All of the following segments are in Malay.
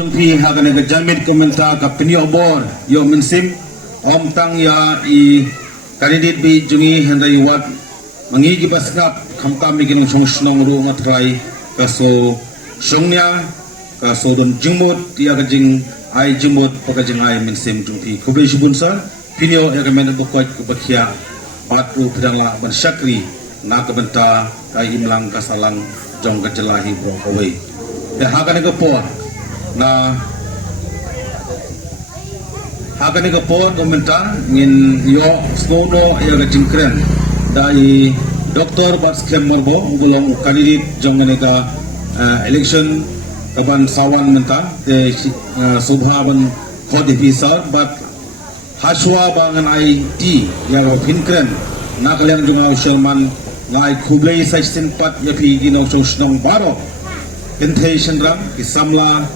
jungpi hagan ga jamit komenta ka pinyo bor yo minsim om tang ya I kanidit bi jungi hendai wat mangi gi basngap khamka migin songsnong ru ngatrai kaso songnya kaso dom jingmot ya ga jing ai jingmot paka jing ai minsim jungpi kubai shibunsa pinyo ya ga men bokot kubakhia batu pedangla ban syakri na ka benta ai imlang kasalang jong gajelahi bro kawai ya hagan ga por na hagan ga por komenta ngin yo snono ya ga jingkren dai Dr. Baskem Morbo belum kandidat jong nega election kaban sawan menta de subha ban khodi bisa but haswa bangan IT ya finkren na kalian jong Sherman ngai kublai sai pat ya pi gino sosnong baro intention ram ki samla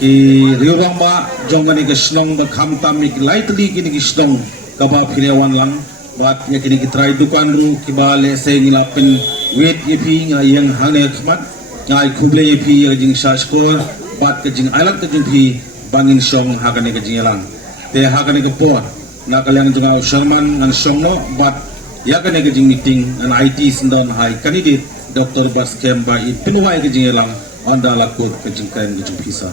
ki riwama jong nega snong da khamta mik lightly ki snong kaba phirewan lang bat ya kini kita try dukan ru kibale se ngilapin wait yepi yang hane khmat ngai khuble yepi jing sa score bat ke jing alat ke jing pi bangin song hagane ke jing elang te hagane ke pot na kalian jing Sherman an song no bat ya kane ke jing meeting an IT sendon hai candidate Dr. Baskem ba I pinuai ke jing elang anda lakut ke jing kan ke jing pisa